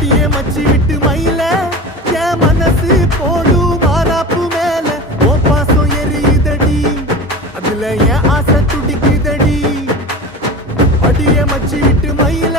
அடியே மச்சி விட்டு மயில என் மனசு போடும் மாறாப்பு மேல ஓ பாசம் எரியுதடி அதுல என் ஆசை துடிக்குதடி அடியே மச்சி விட்டு மயில